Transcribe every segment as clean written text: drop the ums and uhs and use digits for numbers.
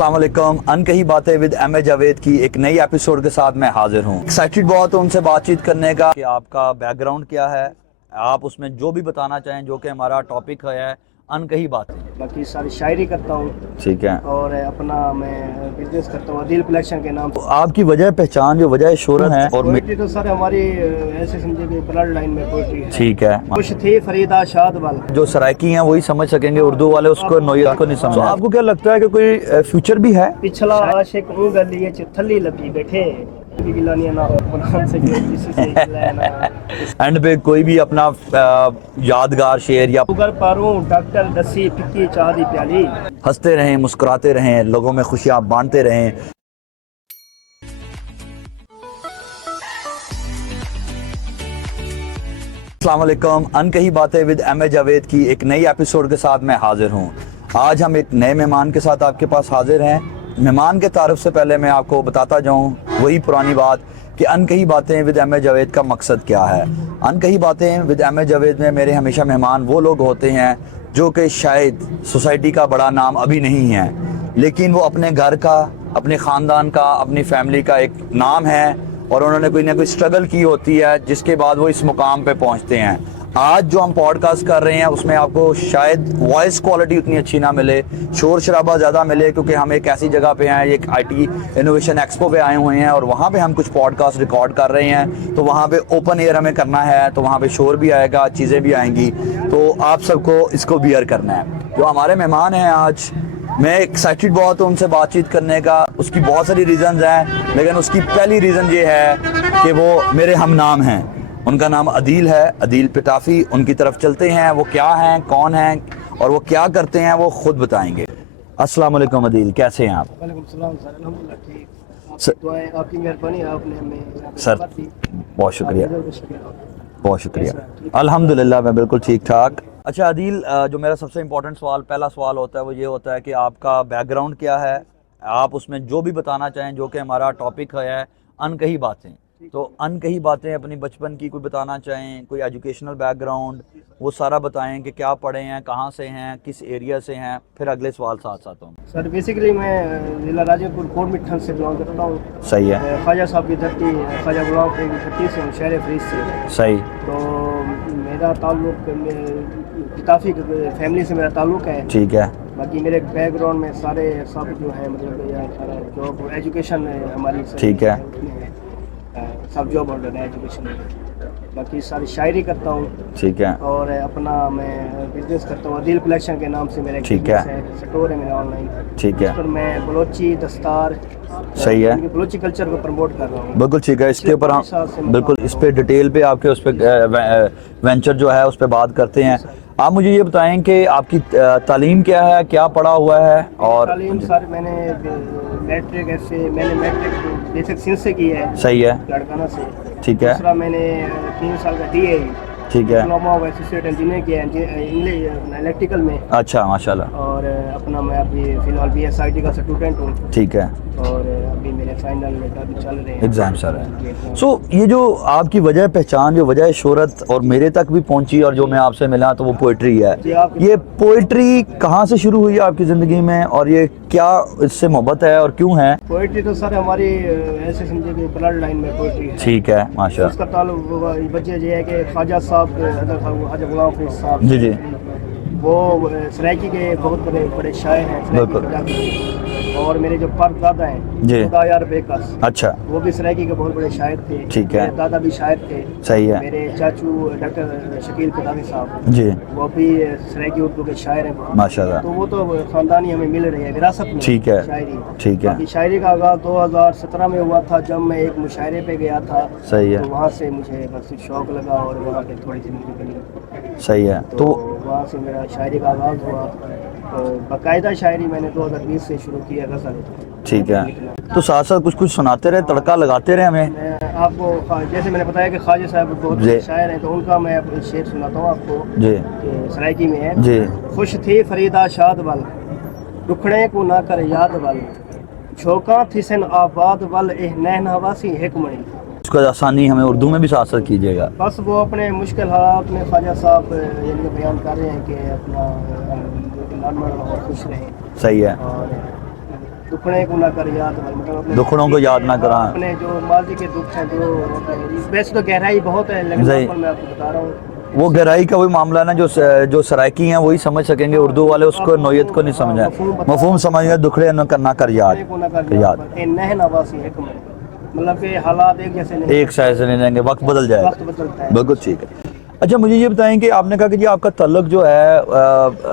السلام علیکم، ان کہی باتیں ود ایم اے جاوید کی ایک نئی ایپیسوڈ کے ساتھ میں حاضر ہوں۔ ایکسائٹیڈ بہت ہوں ان سے بات چیت کرنے کا کہ آپ کا بیک گراؤنڈ کیا ہے، آپ اس میں جو بھی بتانا چاہیں، جو کہ ہمارا ٹاپک ہے ان کہی باتیں۔ باقی ساری شاعری کرتا ہوں، ٹھیک ہے، اور اپنا میں بزنس کرتا ہوں عدیل کلیکشن کے نام سے۔ آپ کی وجہ پہچان جو وجہ شہرت ہے اور پوئٹری تو سر ہماری ایسے سمجھے کہ بلڈ لائن میں پوئٹری ہے۔ ٹھیک ہے، خوش تھی فریدہ شاد بل، جو سرائکی ہیں وہی سمجھ سکیں گے، اردو والے اس کو نوعیت کو نہیں سمجھا۔ آپ کو کیا لگتا ہے کہ کوئی فیوچر بھی ہے؟ پچھلا عاشق ہوں گلی چ تھلی لپی بیٹھے گلانیاں نہ قرآن سے کسی سے لینا۔ اینڈ پہ کوئی بھی اپنا یادگار شعر یا اگر پاروں ڈاکٹر دسی پکی چاہ دی پیالی۔ ہنستے رہیں، مسکراتے رہیں، لوگوں میں خوشیاں بانٹتے رہیں۔ السلام علیکم، ان کہی باتیں ود ایم اے جاوید کی ایک نئی ایپیسوڈ کے ساتھ میں حاضر ہوں۔ آج ہم ایک نئے مہمان کے ساتھ آپ کے پاس حاضر ہیں۔ مہمان کے تعارف سے پہلے میں آپ کو بتاتا جاؤں وہی پرانی بات کہ ان کہی باتیں ود ایم اے جاوید کا مقصد کیا ہے۔ ان کہی باتیں ود ایم اے جاوید میں میرے ہمیشہ مہمان وہ لوگ ہوتے ہیں جو کہ شاید سوسائٹی کا بڑا نام ابھی نہیں ہے، لیکن وہ اپنے گھر کا، اپنے خاندان کا، اپنی فیملی کا ایک نام ہے، اور انہوں نے کوئی نہ کوئی سٹرگل کی ہوتی ہے جس کے بعد وہ اس مقام پہ پہنچتے ہیں۔ آج جو ہم پوڈ کاسٹ کر رہے ہیں اس میں آپ کو شاید وائس کوالٹی اتنی اچھی نہ ملے، شور شرابہ زیادہ ملے، کیونکہ ہم ایک ایسی جگہ پہ ہیں، ایک آئی ٹی انوویشن ایکسپو پہ آئے ہوئے ہیں، اور وہاں پہ ہم کچھ پوڈ کاسٹ ریکارڈ کر رہے ہیں، تو وہاں پہ اوپن ایئر ہمیں کرنا ہے، تو وہاں پہ شور بھی آئے گا، چیزیں بھی آئیں گی، تو آپ سب کو اس کو بیئر کرنا ہے۔ جو ہمارے مہمان ہیں آج، میں ایکسائٹیڈ بہت ہوں ان سے بات چیت کرنے کا۔ اس کی بہت ساری ریزنز ہیں، لیکن اس کی پہلی ریزن یہ ہے کہ وہ میرے ہم نام ہیں۔ ان کا نام عدیل ہے، عدیل پٹافی۔ ان کی طرف چلتے ہیں، وہ کیا ہیں، کون ہیں، اور وہ کیا کرتے ہیں، وہ خود بتائیں گے۔ السلام علیکم عدیل، کیسے ہیں آپ؟ وعلیکم السلام سر، الحمدللہ ٹھیک۔ آپ کی دعائیں، آپ کی مہربانی، آپ نے ہمیں سر بہت شکریہ، بہت شکریہ۔ الحمدللہ میں بالکل ٹھیک ٹھاک۔ اچھا عدیل، جو میرا سب سے امپورٹنٹ سوال، پہلا سوال ہوتا ہے وہ یہ ہوتا ہے کہ آپ کا بیک گراؤنڈ کیا ہے، آپ اس میں جو بھی بتانا چاہیں، جو کہ ہمارا ٹاپک ہے ان کہی باتیں، تو ان کہی باتیں اپنی بچپن کی کوئی بتانا چاہیں، کوئی ایجوکیشنل بیک گراؤنڈ، وہ سارا بتائیں کہ کیا پڑھے ہیں، کہاں سے ہیں، کس ایریا سے ہیں، پھر اگلے سوال ساتھ ساتھ ہوں۔ سر بیسیکلی میں ضلع راجہ پور کوٹ مٹھن سے بلانگ کرتا ہوں۔ صحیح ہے، خواجہ صاحب کی دھرتی، خواجہ غلام فرید کی دھرتی سے ہوں، شہر فرید سے۔ صحیح، تو میرا تعلق پٹافی فیملی سے میرا تعلق ہے۔ ٹھیک ہے، باقی میرے بیک گراؤنڈ میں سارے سب جو ہے، مطلب سارا جاب ایجوکیشن ہماری ٹھیک ہے، سب جاب ہولڈر ہے ایجوکیشن میں۔ باقی ساری شاعری کرتا ہوں، ٹھیک ہے، اور اپنا میں بزنس کرتا ہوں عدیل کلیکشن کے نام سے، میرا ایک ٹھیک ہے، بزنس ہے، اسٹور ہے میرا آن لائن۔ ٹھیک ہے، اس پر میں بلوچی دستار، صحیح ہے، بلوچی کلچر کو پروموٹ کر رہا ہوں۔ بالکل ٹھیک ہے۔ اس کے اوپر ہم بالکل اس پہ ڈیٹیل پہ آپ کے اس پہ وینچر جو ہے اس پہ بات کرتے ہیں۔ آپ مجھے یہ بتائیں کہ آپ کی تعلیم کیا ہے، کیا پڑھا ہوا ہے؟ اور تعلیم سر میں نے میٹرک ایسے، میں نے میٹرک بیسک سائنس سے کی ہے، صحیح ہے، لڑکانہ سے۔ ٹھیک ہے، دوسرا میں نے 3 سال کا ڈی اے، ٹھیک ہے، ڈپلوما آف ایسوسیٹ انجینئر کیا ہے الیکٹریکل میں۔ اچھا ماشاء اللہ، اور اپنا میں ابھی فی الحال بی ایس آئی ٹی کا اسٹوڈنٹ ہوں، ٹھیک ہے، اور ابھی میرے فائنل میں چل رہے ہیں ایگزام چل رہے ہیں۔ سو یہ جو آپ کی وجہ پہچان، جو وجہ شہرت اور میرے تک بھی پہنچی، اور جو میں آپ سے ملا تو وہ پوئٹری ہے۔ یہ پوئٹری کہاں سے شروع ہوئی آپ کی زندگی میں، اور یہ کیا اس سے محبت ہے اور کیوں ہے؟ پوئٹری تو سر ہماری ایسے سمجھے کہ بلڈ لائن میں پوئٹری ہے۔ ٹھیک ہے، ماشاء اس کا تعلق وجہ یہ ہے کہ خواجہ صاحب، خواجہ غلام فرید صاحب، جی جی، وہ سرائکی کے بہت بڑے بڑے شاعر ہیں، بالکل۔ اور میرے جو پرد دادا ہیں جی، خدایار بیکس، اچھا، وہ بھی سرائکی کے بہت بڑے شاعر تھے۔ ٹھیک ہے، میرے دادا بھی شاعر تھے۔ صحیح ہے، میرے چاچو ڈاکٹر شکیل پٹافی صاحب، جی، وہ بھی سرائکی اردو کے شاعر ہیں بہت۔ ماشاء اللہ، تو وہ تو خاندانی ہمیں مل رہی ہے وراثت میں، ٹھیک ہے، شاعری۔ ٹھیک ہے، باقی شاعری کا آغاز 2017 میں ہوا تھا، جب میں ایک مشاعرے پہ گیا تھا۔ صحیح ہے، تو وہاں سے مجھے بس شوق لگا، اور وہاں پہ تھوڑی سی مجھے بنی، صحیح ہے، تو وہاں سے میرا شاعری کا آغاز ہوا۔ باقاعدہ شاعری میں نے 2020 سے شروع کی ہے، غزل۔ ٹھیک ہے، تو ساتھ ساتھ کچھ سناتے رہے، تڑکا لگاتے رہے ہمیں۔ میں آپ کو جیسے میں نے بتایا کہ خواجہ صاحب بہت جی، بڑے شاعر ہیں، تو ان کا میں شعر سناتا ہوں آپ کو، جی کہ سرائکی میں ہے۔ جی، خوش تھی فریدہ شاد بل، دکھڑے کو نہ کر یاد بل، چھوکاں تھی سن آباد بل، اہ نین ہواسی حکمنی۔ اس کا آسانی ہمیں اردو میں بھی ساتھ ساتھ کیجیے گا۔ بس وہ اپنے مشکل حالات میں خواجہ صاحب یعنی بیان کر رہے ہیں کہ اپنا نارمل اور خوش رہیں، صحیح ہے، اور दुखड़े को ना कर याद वल, मतलब अपने दुखड़ों को याद ना करा। अपने जो माजी के दुख हैं, जो वैसे तो गहराई बहुत है, लेकिन सही। यहाँ पर मैं आपको बता रहा हूँ वो गहराई का वही मामला है ना, जो सराइकी हैं वही समझ सकेंगे, उर्दू वाले उसको नोयत को नहीं समझा, मफहूम समझ गए, दुखड़े न करना कर याद, को ना कर याद। याद नहन आवासी हिकमत, मतलब कि हालात एक जैसे नहीं, एक शायद से नहीं रहेंगे, वक्त बदल जाएगा। वक्त बदलता है। बिल्कुल ठीक है। अच्छा मुझे ये बताएं कि आपने कहा कि जी आपका तल्लुक जो है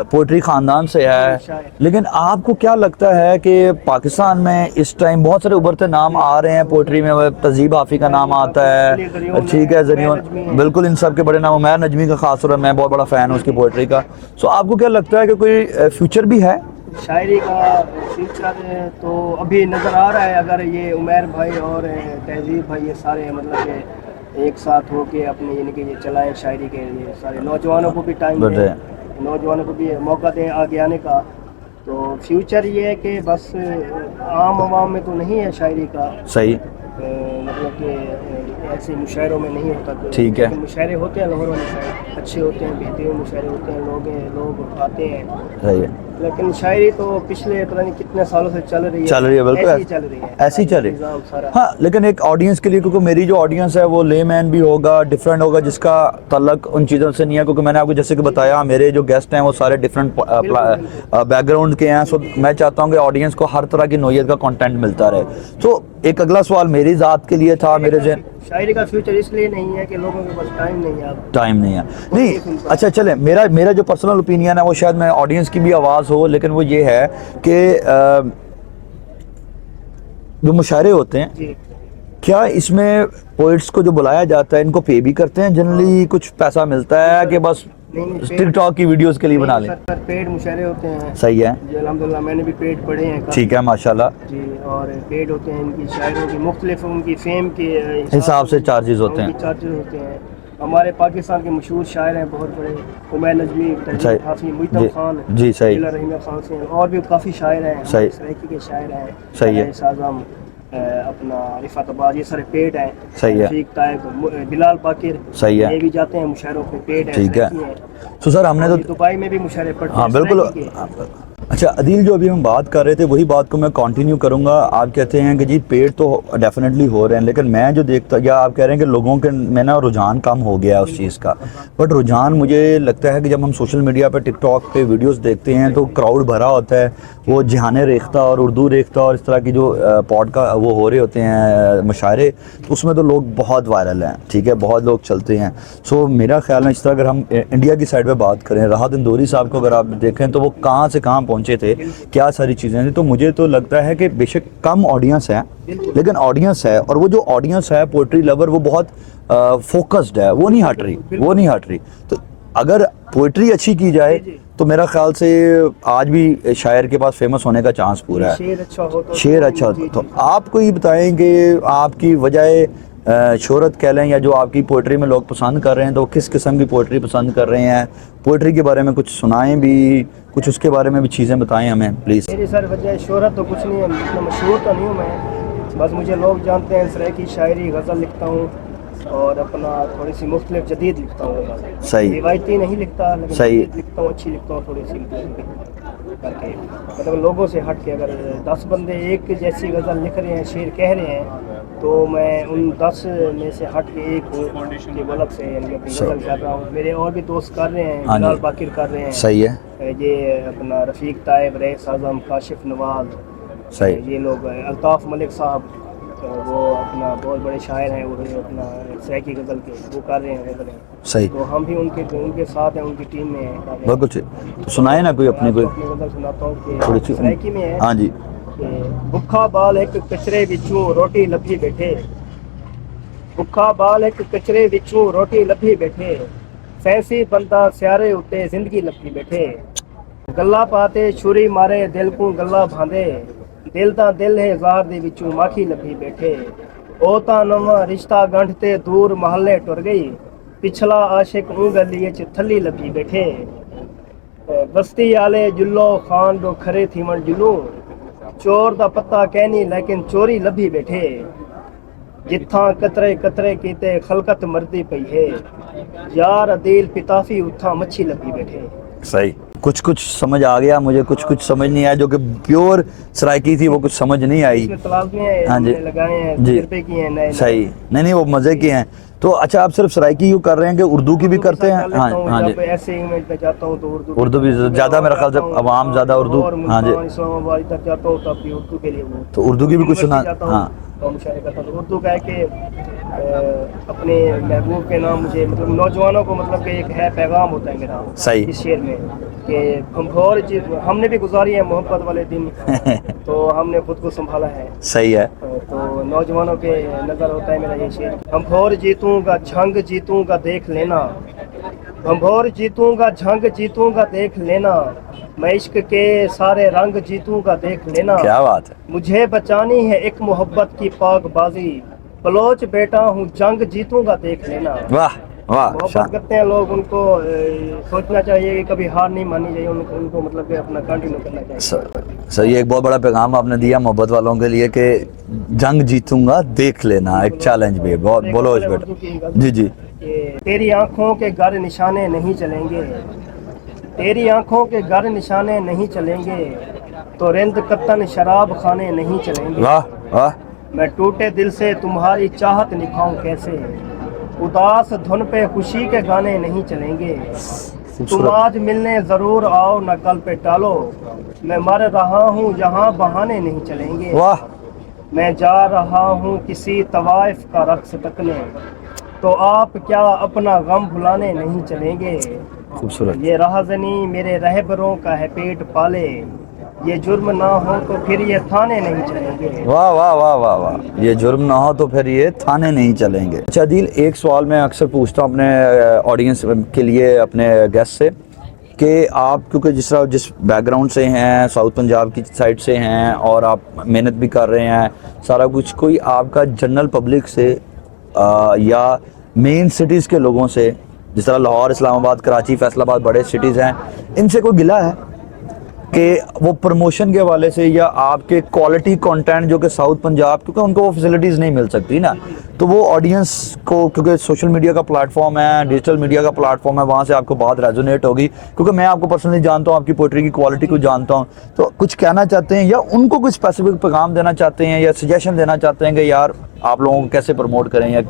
पोइट्री ख़ानदान से है, लेकिन आपको क्या लगता है कि पाकिस्तान में इस टाइम बहुत सारे उभरते नाम आ रहे हैं पोइट्री में, तहजीब हाफी का नाम आता है, ठीक है, ज़रियोन, बिल्कुल इन सब के बड़े नाम, उमैर नजमी का खास तौर पर मैं बहुत बड़ा फ़ैन हूँ उसकी पोइट्री का। सो आपको क्या लगता है कि कोई फ्यूचर भी है शायरी का? फ्यूचर तो अभी नज़र आ रहा है, अगर ये उमैर भाई और तहजीब भाई ये सारे मतलब कि एक साथ हो के अपने यानी कि ये चलाएं शायरी के, ये सारे नौजवानों को भी टाइम दें, नौजवानों को भी मौका दें आगे आने का, तो फ्यूचर ये है कि बस आम आवाम में तो नहीं है शायरी का, सही, मतलब कि ऐसे मुशायरों में नहीं होता, तो ठीक है, मुशायरे होते हैं, लाहौर वाले शायर अच्छे होते हैं, बेहतरीन मुशायरे होते हैं, लोग आते हैं, सही है, लेकिन शायरी तो पिछले पता नहीं कितने सालों से चल रही है, बिल्कुल ऐसी ही चल रही है, ऐसी चल रही निज़ाम सारा। हाँ, लेकिन एक ऑडियंस के लिए, क्योंकि मेरी जो ऑडियंस है वो लेमैन भी होगा, डिफरेंट होगा, जिसका तल्लक उन चीज़ों से नहीं है, क्योंकि मैंने आपको जैसे कि बताया मेरे जो गेस्ट हैं वो सारे डिफरेंट बैकग्राउंड के हैं। सो मैं चाहता हूँ कि ऑडियंस को हर तरह की नोयत का कंटेंट मिलता रहे। तो एक अगला सवाल मेरी ज़ात के लिए था, मेरे जहन शायरी का फ्यूचर इसलिए नहीं है कि लोगों के पास टाइम नहीं है, टाइम नहीं है, नहीं, अच्छा चले, मेरा जो पर्सनल ओपिनियन है वो शायद मैं ऑडियंस की भी आवाज़ हो, लेकिन वो ये है कि जो मुशायरे होते हैं, जी क्या इसमें पोइट्स को जो बुलाया जाता है इनको पे भी करते हैं? जनरली कुछ पैसा मिलता है कि बस टिकटॉक की वीडियोस के लिए बना लें? सर पेड मुशायरे होते हैं, सही है, जो अल्हम्दुलिल्लाह मैंने भी पेड पढ़े हैं, ठीक है, माशाल्लाह जी, और पेड होते हैं इनकी शायरों की, मुख्तलिफ उनकी फेम के हिसाब से चार्जेस होते हैं। चार्जेस होते हैं। हमारे पाकिस्तान के मशहूर शायर हैं बहुत बड़े, उमैर नजमी, तहजीब हाफी, मुइतम खान, जी सही, रहीम खान से, और भी काफ़ी शायर हैं, सही, सराइकी के शायर हैं, सही है, साज़म, अपना रिफात आबाद, ये सारे पेड हैं, सही है, रफीक ताइब, बिलाल बाकिर, सही है, ये भी जाते हैं मुशायरों पे, पेड हैं, ठीक है। तो सर हमने तो दुबई में भी मुशायरे पढ़ते हैं, हाँ बिल्कुल। अच्छा अदील, जो अभी हम बात कर रहे थे वही बात को मैं कंटिन्यू करूंगा। आप कहते हैं कि जी पेड़ तो डेफिनेटली हो रहे हैं, लेकिन मैं जो देखता, या आप कह रहे हैं कि लोगों के में ना रुझान कम हो गया है उस चीज़ का, बट रुझान मुझे लगता है कि जब हम सोशल मीडिया पे टिकटॉक पे वीडियोस देखते हैं तो क्राउड भरा होता है, वो जहाने रेख्ता और उर्दू रेख्ता और इस तरह की जो पॉडकास्ट वो हो रहे होते हैं मुशायरे, तो उसमें तो लोग बहुत वायरल हैं, ठीक है, बहुत लोग चलते हैं। सो मेरा ख्याल है इस तरह अगर हम इंडिया की साइड पे बात करें, राहत इंदौरी साहब को अगर आप देखें तो वो कहाँ से कहाँ पहुँचे थे, क्या सारी चीज़ें थी, तो मुझे तो लगता है कि बेशक कम ऑडियंस है, लेकिन ऑडियंस है, और वो जो ऑडियंस है पोइट्री लवर वो बहुत फोकस्ड है, वो नहीं हट रही। तो अगर पोइट्री अच्छी की जाए तो मेरा ख्याल से आज भी शायर के पास फेमस होने का चांस पूरा है। शेर अच्छा हो तो आप कोई बताएं कि आपकी वजह शोहरत कह लें, या जो आपकी पोइट्री में लोग पसंद कर रहे हैं, तो किस किस्म की पोइट्री पसंद कर रहे हैं? पोइट्री के बारे में कुछ सुनाएं भी, कुछ उसके बारे में भी चीज़ें बताएं हमें प्लीज़। मेरी सर वजह शोहरत तो कुछ नहीं है, इतना मशहूर तो नहीं हूँ मैं, बस मुझे लोग जानते हैं, इस तरह की शायरी गज़ल लिखता हूँ और अपना थोड़ी सी मुख्तलिफ जदीद लिखता हूँ, सही, रिवायती नहीं लिखता, लेकिन सही लिखता हूँ, अच्छी लिखता हूँ, थोड़ी सी करके, मतलब लोगों से हट के। अगर 10 बंदे एक जैसी गज़ल लिख रहे हैं, शेर कह रहे हैं, तो मैं उन 10 में से हट के एक की बलक से यानी अपनी गज़ल कर रहा हूँ। मेरे और भी दोस्त कर रहे हैं, बिलाल बाकिर कर रहे हैं, सही है, ये अपना रफ़ीक ताइब, रईस आज़म, काशिफ नवाज, सही, ये लोग, अल्ताफ़ मलिक साहब, तो वो अपना बहुत बड़े शायर हैं, वो अपना सराइकी गज़ल के वो कर रहे हैं गज़लें, सही, तो हम भी उनके साथ हैं, उनकी टीम में हैं। बिल्कुल, तो सुनाए ना कोई अपनी गज़ल सुनाता हूँ कि सराइकी में है। हाँ जी। भुखा बाल एक कचरे विचों रोटी लभी बैठे, भुखा बाल एक कचरे विचों रोटी लभी बैठे, सैंसी बंदा स्यारे उत्ते जिंदगी लभी बैठे, गल्ला पाते छुरी मारे दिल को गल्ला भांदे, दिल दा दिल है ज़ाहर दे विचों माखी लभी बैठे, ओ ता नवा रिश्ता गंढते दूर महल्ले टुर गई, पिछला आशिक ऊं गली च थली लभी बैठे, बस्ती आले जुल्लो खान दो खरे थीमन जुलू, चोर दा पता कहनी लेकिन चोरी लभी बैठे, जिथा कतरे कतरे कीते खलकत मरदी पई है, यार अदील पिताफी उठा मच्छी लभी बैठे। सही, कुछ कुछ समझ आ गया मुझे, कुछ कुछ समझ नहीं आया, जो कि प्योर सराइकी थी वो कुछ समझ नहीं आई। इसमें तलाज़मे हैं, हाँ जी। हमने लगाए हैं, जी। तजर्बे किए हैं नए। सही, नहीं वो मज़े की हैं। तो अच्छा, आप सिर्फ सराइकी यूँ कर रहे हैं कि उर्दू की भी करते हैं? हाँ हाँ जी, जब ऐसे इवेंट में जाता हूँ तो उर्दू भी ज़्यादा, मेरा ख्याल से अवाम ज़्यादा उर्दू। हाँ जी, इस्लामाबाद तक जाता हूँ तब भी उर्दू के लिए वो तो उर्दू की भी कुछ सुना। यूनिवर्सिटी जाता हूँ हाँ, तो मुशायरे करता हूँ। उर्दू का है कि अपने महबूब के नाम मुझे, मतलब नौजवानों को, मतलब कि एक है पैगाम होता है मेरा सही। इस शेर में कि भंभौर हमने भी गुजारी है मोहब्बत वाले दिन, तो हमने खुद को संभाला है। सही है। तो नौजवानों के नज़र होता है मेरा ये शेर। भंभौर जीतूंगा झंग जीतूंगा देख लेना, भंभौर जीतूंगा झंग जीतूंगा देख लेना, मैं इश्क के सारे रंग जीतूंगा देख लेना। क्या बात है। मुझे बचानी है एक मोहब्बत की पाकबाजी, बलोच बेटा हूँ जंग जीतूंगा देख लेना। वाह वाह, मोहब्बत करते हैं लोग, उनको सोचना चाहिए कि कभी हार नहीं माननी चाहिए, उनको मतलब कि अपना कंटिन्यू करना चाहिए। सही, एक बहुत बड़ा पैगाम आपने दिया मोहब्बत वालों के लिए कि जंग जीतूंगा देख लेना, एक चैलेंज भी है। बहुत बोलो इस बेटा। जी जी। कि तेरी आंखों के घर निशाने नहीं चलेंगे, तेरी आंखों के घर निशाने नहीं चलेंगे, तो रिंद कत्तन शराब खाने नहीं चलेंगे। वाह वाह, मैं टूटे दिल से तुम्हारी चाहत निभाऊं कैसे, उदास धुन पे खुशी के गाने नहीं चलेंगे। तुम खूबसूरत। आज मिलने जरूर आओ न कल पे टालो, मैं मर रहा हूँ यहाँ बहाने नहीं चलेंगे। वाह, मैं जा रहा हूँ किसी तवाइफ का रक्स तकने, तो आप क्या अपना गम भुलाने नहीं चलेंगे। खूबसूरत। ये राहज़नी मेरे रहबरों का है पेट पाले, ये जुर्म ना हो तो फिर ये थाने नहीं चलेंगे। वाह वाह वाह वाह वाह, ये जुर्म ना हो तो फिर ये थाने नहीं चलेंगे। अच्छा दिल, एक सवाल मैं अक्सर पूछता हूँ अपने ऑडियंस के लिए, अपने गेस्ट से, कि आप क्योंकि जिस बैकग्राउंड से हैं, साउथ पंजाब की साइड से हैं, और आप मेहनत भी कर रहे हैं सारा कुछ, कोई आपका जनरल पब्लिक से या मेन सिटीज़ के लोगों से, जिस तरह लाहौर, इस्लामाबाद, कराची, फैसलाबाद बड़े सिटीज़ हैं, इनसे कोई गिला है कि वो प्रमोशन के हवाले से या आपके क्वालिटी कंटेंट जो कि साउथ पंजाब, क्योंकि उनको वो फैसिलिटीज़ नहीं मिल सकती ना, तो वो ऑडियंस को, क्योंकि सोशल मीडिया का प्लेटफॉर्म है, डिजिटल मीडिया का प्लेटफॉर्म है, वहाँ से आपको बात रेजोनेट होगी, क्योंकि मैं आपको पर्सनली जानता हूँ, आपकी पोइट्री की क्वालिटी को जानता हूँ, तो कुछ कहना चाहते हैं या उनको कुछ स्पेसिफिक पैगाम देना चाहते हैं या सजेशन देना चाहते हैं कि यार आप लोगों को कैसे प्रमोट करें या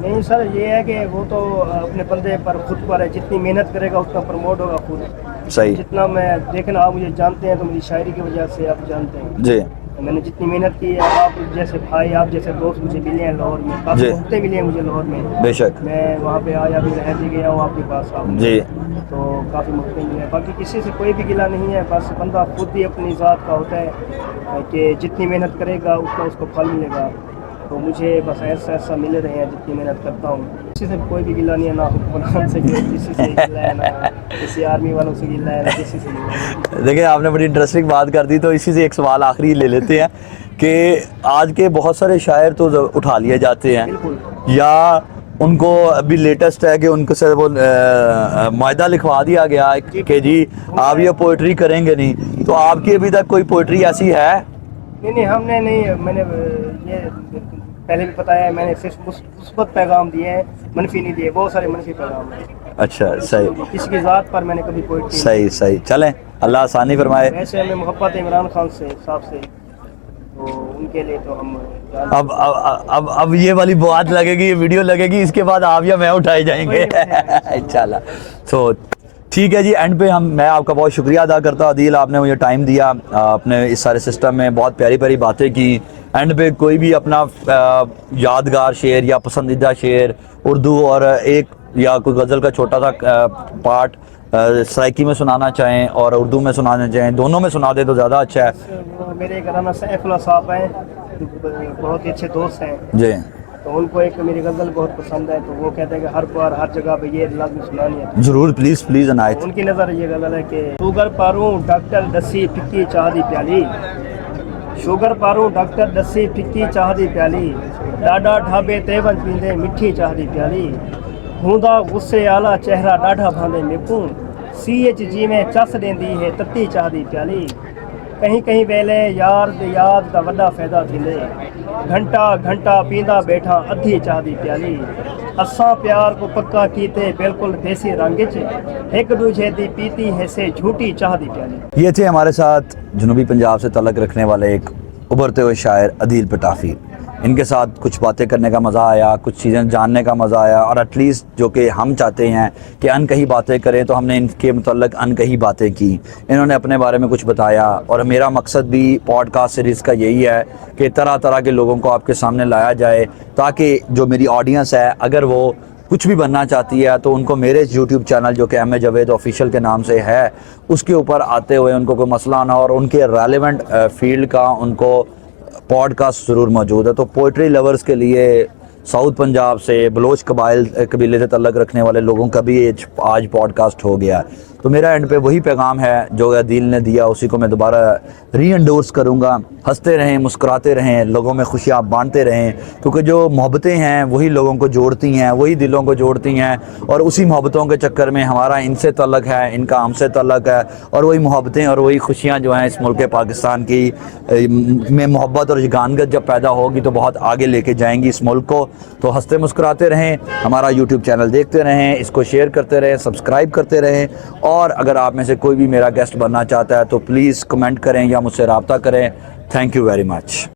नहीं सर, ये है कि वो तो अपने बंदे पर खुद पर है, जितनी मेहनत करेगा उतना प्रमोट होगा खुद। सही। जितना मैं देखना, आप मुझे जानते हैं तो मेरी शायरी की वजह से आप जानते हैं जी, मैंने जितनी मेहनत की है। आप जैसे भाई, आप जैसे दोस्त मुझे मिले हैं लाहौर में, काफ़ी जी। हफ्ते मिले हैं मुझे लाहौर में। बेशक। मैं वहाँ पे आया भी, रह भी गया हूँ आपके पास आप जी। तो काफ़ी मौके मिले हैं। बाकी किसी से कोई भी गिला नहीं है, बस बंदा खुद ही अपनी ज़ात का होता है कि जितनी मेहनत करेगा उतना उसको फल मिलेगा। तो मुझे बस ऐसा मिल रहे हैं जितनी मेहनत करता हूँ। किसी से कोई भी गिला नहीं है, ना हुक्मरान से किसी से गिला है, ना किसी आर्मी वालों से गिला है, ना किसी से गिला है। देखिए, आपने बड़ी इंटरेस्टिंग बात कर दी, तो इसी से एक सवाल आखिरी ले लेते हैं कि आज के बहुत सारे शायर तो उठा लिए जाते हैं, बिल्कुल। या उनको अभी लेटेस्ट है कि उनको से वो मायदा लिखवा दिया गया कि जी आप ये पोइट्री करेंगे नहीं, तो आपकी अभी तक कोई पोइट्री ऐसी है? नहीं, हमने नहीं, मैंने ये पहले भी बताया है, मैंने सिर्फ मुस्बत पैगाम दिए हैं, मनफी नहीं दिए। बहुत सारे मनफी पैगाम हैं। अच्छा, सही किसी की ज़ात पर मैंने कभी कोई सही सही। चलें, अल्लाह आसानी फरमाए। वैसे हमें मोहब्बत है इमरान खान से साहब से, तो उनके लिए तो हम अब ये वाली बात लगेगी, ये वीडियो लगेगी, इसके बाद आप या मैं उठाए जाएंगे इंशाल्लाह। तो ठीक है जी, एंड पे मैं आपका बहुत शुक्रिया अदा करता हूँ आदिल, आपने मुझे टाइम दिया, आपने इस सारे सिस्टम में बहुत प्यारी प्यारी बातें की। एंड पे कोई भी अपना यादगार शेर या पसंदीदा शेर उर्दू और एक या कोई गज़ल का छोटा सा पार्ट सराइकी में सुनाना चाहें और उर्दू में सुनाना चाहें, दोनों में सुना दे तो ज़्यादा अच्छा है। वो मेरे घराना सैफुल्ला साहब हैं, बहुत ही अच्छे दोस्त हैं जी, तो उनको एक मेरी गज़ल बहुत पसंद है, तो वो कहते हैं कि हर बार हर जगह पे ये लाजमी सुनानी है। ज़रूर, प्लीज़ प्लीज़ अनायत। उनकी नज़र ये गज़ल है कि शुगर पारूं डॉक्टर दसी फिक्की चाह दी प्याली, शुगर पारूं डॉक्टर दसी फिक्की चाह दी प्याली, डाडा ढाबे तेवन पींदे मिठी चाह दी प्याली, हूंदा गुस्से आला चेहरा डाढ़ा भांदे मेकूं, CHG में चस देंदी है तत्ती चाह दी प्याली, कहीं कहीं वेले यार दे याद दा वड्डा फ़ायदा थींदे, घंटा घंटा पींदा बैठा अधी चाह दी प्याली, असा प्यार को पक्का कीते बिल्कुल देसी रंग च एक दूजे दी पीती है से झूठी चाह दी प्याली। ये थे हमारे साथ जनूबी पंजाब से तलक रखने वाले एक उभरते हुए शायर अदील पटाफी। इनके साथ कुछ बातें करने का मज़ा आया, कुछ चीज़ें जानने का मज़ा आया, और एटलीस्ट जो कि हम चाहते हैं कि अनकही बातें करें, तो हमने इनके मुतल्लक अनकही बातें की। इन्होंने अपने बारे में कुछ बताया, और मेरा मकसद भी पॉडकास्ट सीरीज़ का यही है कि तरह तरह के लोगों को आपके सामने लाया जाए, ताकि जो मेरी ऑडियंस है अगर वो कुछ भी बनना चाहती है तो उनको मेरे यूट्यूब चैनल जो कि एम जावेद ऑफिशियल के नाम से है उसके ऊपर आते हुए उनको कोई मसला ना हो, और उनके रेलेवेंट फील्ड का उनको पॉडकास्ट ज़रूर मौजूद है। तो पोइट्री लवर्स के लिए साउथ पंजाब से बलोच कबीले से तल्लक रखने वाले लोगों का भी आज पॉडकास्ट हो गया। तो मेरा एंड पे वही पैगाम है जो अदील ने दिया, उसी को मैं दोबारा री एंडोर्स करूँगा। हंसते रहें, मुस्कुराते रहें, लोगों में खुशियाँ बांटते रहें, क्योंकि जो मोहब्बतें हैं वही लोगों को जोड़ती हैं, वही दिलों को जोड़ती हैं, और उसी मोहब्बतों के चक्कर में हमारा इनसे तल्लक है, इनका हमसे तल्लक है, और वही मोहब्बतें और वही खुशियाँ जो हैं इस मुल्क पाकिस्तान की में मोहब्बत और यगानगत जब पैदा होगी तो बहुत आगे लेके जाएंगी इस मुल्क को। तो हंसते मुस्कुराते रहें, हमारा यूट्यूब चैनल देखते रहें, इसको शेयर करते रहें, सब्सक्राइब करते रहें, और अगर आप में से कोई भी मेरा गेस्ट बनना चाहता है तो प्लीज़ कमेंट करें या मुझसे रब्ता करें। Thank you very much.